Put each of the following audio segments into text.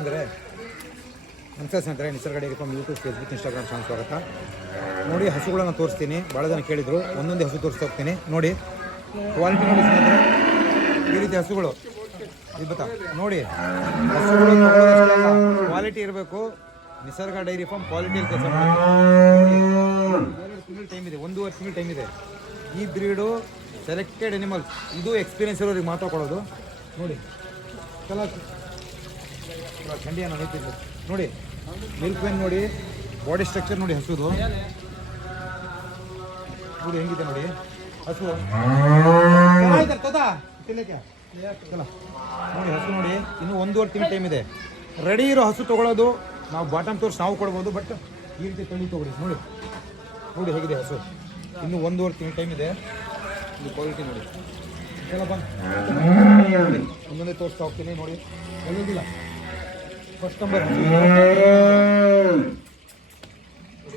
ಸ್ನೇಹಿತರೆ ನಮಸ್ಕಾರ ಸ್ನೇಹಿತರೆ, ನಿಸರ್ಗ dairy farm YouTube, Facebook, Instagram channel ಸ್ವಾಗತ. ನೋಡಿ, ಹಸುಗಳನ್ನು ತೋರಿಸ್ತೀನಿ. ಭಾಳ ಜನ ಕೇಳಿದರು, ಒಂದೊಂದೇ ಹಸು ತೋರಿಸ್ತಾ ಹೋಗ್ತೀನಿ. ನೋಡಿ ಕ್ವಾಲಿಟಿ ನೋಡಿ ಸ್ನೇಹಿತರೆ, ಈ ರೀತಿ ಹಸುಗಳು ಇದು ನೋಡಿ. ಹಸುಗಳು ಕ್ವಾಲಿಟಿ ಇರಬೇಕು. ನಿಸರ್ಗ ಡೈರಿ ಫಾರ್ಮ್ ಕ್ವಾಲಿಟಿಯಲ್ಲಿ ಕೆಲಸ ಮಾಡುತ್ತೆ. 2 ತಿಂಗಳು ಟೈಮ್ ಇದೆ, 1.5 ತಿಂಗಳು ಟೈಮ್ ಇದೆ. ಈ ಬ್ರೀಡು ಸೆಲೆಕ್ಟೆಡ್ ಅನಿಮಲ್ಸ್. ಇದು ಎಕ್ಸ್ಪೀರಿಯನ್ಸ್ ಇರೋರಿಗೆ ಮಾತ್ರ ಕೊಡೋದು. ನೋಡಿ ಚಂಡಿ ಅನ್ನೋ ರೈತಿದ್ದು ನೋಡಿ, ಮಿಲ್ಕ್ ವೆನ್ ನೋಡಿ, ಬಾಡಿ ಸ್ಟ್ರಕ್ಚರ್ ನೋಡಿ ಹಸುದು ನೋಡಿ ಹೆಂಗಿದೆ ನೋಡಿ ಹಸು. ನೋಡಿ ಹಸು ನೋಡಿ, ಇನ್ನು 1.5 ತಿಂಗಳು ಟೈಮ್ ಇದೆ. ರೆಡಿ ಇರೋ ಹಸು ತೊಗೊಳ್ಳೋದು ನಾವು ಬಾಟಮ್ ತೋರಿಸಿ ನಾವು ಕೊಡ್ಬೋದು, ಬಟ್ ಈ ರೀತಿ ತಳಿ ತೊಗೊಳ್ಳಿ. ನೋಡಿ ನೋಡಿ ಹೇಗಿದೆ ಹಸು. ಇನ್ನು 1.5 ತಿಂಗಳು ಟೈಮ್ ಇದೆ. ಇದು ಕ್ವಾಲಿಟಿ ನೋಡಿ. ಎಲ್ಲ ಬಂದು ಒಂದೊಂದೇ ತೋರಿಸ್ತಾ ಹೋಗ್ತೀನಿ. ನೋಡಿ ಎಲ್ಲೋದಿಲ್ಲ. ಫಸ್ಟ್ ನಂಬರ್ ನೋಡಿ,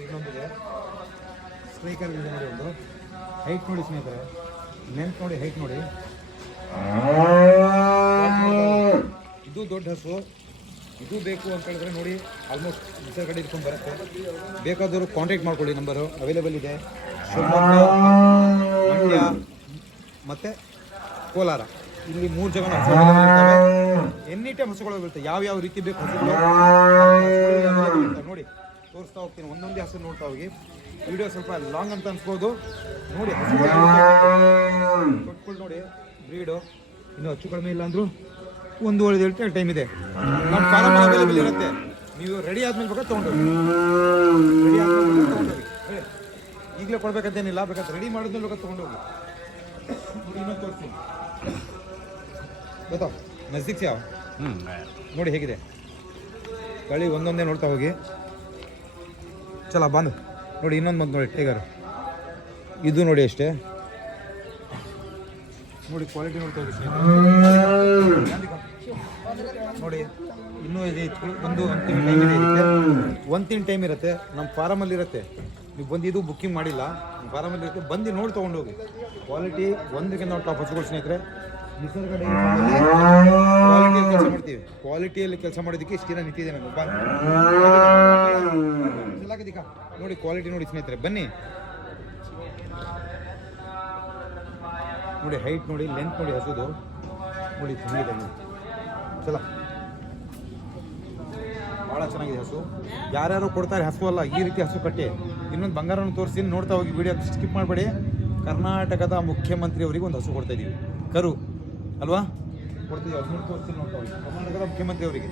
ಇನ್ನೊಂದಿದೆ ಸ್ಟ್ರೈಕರ್ ಇದೆ ನೋಡಿ. ಒಂದು ಹೈಟ್ ನೋಡಿ ಸ್ನೇಹಿತರೆ, ಲೆಂತ್ ನೋಡಿ, ಹೈಟ್ ನೋಡಿ. ಇದು ದೊಡ್ಡ ಹಸು. ಇದು ಬೇಕು ಅಂತ ಹೇಳಿದ್ರೆ ನೋಡಿ, ಆಲ್ಮೋಸ್ಟ್ ನಿಸರ್ಗ ಕಡೆ ಇಟ್ಕೊಂಡು ಬರುತ್ತೆ. ಬೇಕಾದವರು ಕಾಂಟ್ಯಾಕ್ಟ್ ಮಾಡ್ಕೊಳ್ಳಿ, ನಂಬರು ಅವೈಲೇಬಲ್ ಇದೆ. ಶಿವಮೊಗ್ಗ, ಮಂಡ್ಯ ಮತ್ತು ಕೋಲಾರ, ಇಲ್ಲಿ 3 ಜನ ಹಸುಗಳು ಇರ್ತವೆ. ಎನಿ ಟೈಮ್ ಹಸುಗಳು ಬರುತ್ತೆ. ಯಾವ ರೀತಿ ಬೇಕು ಹಸುಗಳು ನೋಡಿ ತೋರಿಸ್ತಾ ಹೋಗ್ತೀನಿ. ಒಂದೊಂದೇ ಹಸು ನೋಡ್ತಾ ಹೋಗಿ. ವಿಡಿಯೋ ಸ್ವಲ್ಪ ಲಾಂಗ್ ಅಂತ ಅನ್ಸ್ಬೋದು. ನೋಡಿ ಹಸುಗಳು ಕೊಟ್ಕೊಂಡು ನೋಡಿ ಬ್ರೀಡು. ಇನ್ನು ಹೆಚ್ಚು ಕಡಿಮೆ ಇಲ್ಲ ಅಂದರೂ 1.5 ಟೈಮ್ ಇದೆ. ನಮ್ಮ ಫಾರಮ್ ಅವೈಲೇಬಲ್ ಇರುತ್ತೆ. ನೀವು ರೆಡಿ ಆದ್ಮೇಲೆ ಬೇಕಾದ್ರೆ ತೊಗೊಂಡೋಗಿ. ರೆಡಿ ಆದ್ಮೇಲೆ ತೊಗೊಂಡೋಗಿ, ಈಗಲೇ ಕೊಡ್ಬೇಕಂತೇನಿಲ್ಲ. ಬೇಕಾದ್ರೆ ರೆಡಿ ಮಾಡಿದ್ಮೇಲೆ ಬೇಕಾದ್ರೆ ತೊಗೊಂಡೋಗಿ. ಇನ್ನೊಂದು ತೋರಿಸ್ತೀನಿ ಗೊತ್ತಾ, ನಜದೀಕ್ ಯಾವ ನೋಡಿ ಹೇಗಿದೆ ಕಳಿ. ಒಂದೊಂದೇ ನೋಡ್ತಾ ಹೋಗಿ. ಚಲ ಬಂದು ನೋಡಿ. ಇನ್ನೊಂದು ಬಂದು ನೋಡಿ ಟೈಗರ್. ಇದು ನೋಡಿ ಅಷ್ಟೇ. ನೋಡಿ ಕ್ವಾಲಿಟಿ ನೋಡ್ತಾ ಹೋಗಿ ನೋಡಿ. ಇನ್ನೂ ಇದೆ, ಒಂದು ತಿಂಗಳು ಟೈಮ್ ಇದೆ. ಇದಕ್ಕೆ 1 ತಿಂಗಳು ಟೈಮ್ ಇರುತ್ತೆ. ನಮ್ಮ ಫಾರಮಲ್ಲಿ ಇರುತ್ತೆ. ನೀವು ಬಂದು ಇದು ಬುಕ್ಕಿಂಗ್ ಮಾಡಿಲ್ಲ, ನಮ್ಮ ಫಾರಮಲ್ಲಿ ಇರುತ್ತೆ. ಬಂದು ನೋಡಿ ತೊಗೊಂಡೋಗಿ. ಕ್ವಾಲಿಟಿ ಒಂದಕ್ಕೆ ನಾವು ಟಾಪ್ ಹಸುಗಳು ಸ್ನೇಹಿತರೆ. ನಿಸರ್ಗ ಡೈರಿ ಫಾರ್ಮಲ್ಲಿ ಕ್ವಾಲಿಟಿಯಲ್ಲಿ ಕೆಲಸ ಮಾಡ್ತೀವಿ. ಕ್ವಾಲಿಟಿಯಲ್ಲಿ ಕೆಲಸ ಮಾಡೋದಕ್ಕೆ ಇಷ್ಟು ದಿನ ನಿಂತಿದೆ ನಾನು. ನೋಡಿ ಕ್ವಾಲಿಟಿ ನೋಡಿ ಸ್ನೇಹಿತರೆ, ಬನ್ನಿ ನೋಡಿ. ಹೈಟ್ ನೋಡಿ, ಲೆಂತ್ ನೋಡಿ ಹಸುದು ನೋಡಿ. ಚೆನ್ನಾಗಿದೆ ಚಲ, ಭಾಳ ಚೆನ್ನಾಗಿದೆ ಹಸು. ಯಾರ್ಯಾರು ಕೊಡ್ತಾರೆ ಹಸು ಅಲ್ಲ, ಈ ರೀತಿ ಹಸು ಕಟ್ಟಿ. ಇನ್ನೊಂದು ಬಂಗಾರವನ್ನು ತೋರಿಸ್ತೀನಿ, ನೋಡ್ತಾ ಹೋಗಿ. ವಿಡಿಯೋ ಸ್ಕಿಪ್ ಮಾಡಬೇಡಿ. ಕರ್ನಾಟಕದ ಮುಖ್ಯಮಂತ್ರಿಯವರಿಗೆ ಒಂದು ಹಸು ಕೊಡ್ತಾ ಇದ್ದೀವಿ, ಕರು ಅಲ್ವಾ, ಕೊಡ್ತೀವಿ. 15 ತೋರಿಸ್ತೀನಿ, ನೋಡ್ತಾ ಹೋಗಿ. ಕರ್ನಾಟಕದ ಮುಖ್ಯಮಂತ್ರಿಯವರಿಗೆ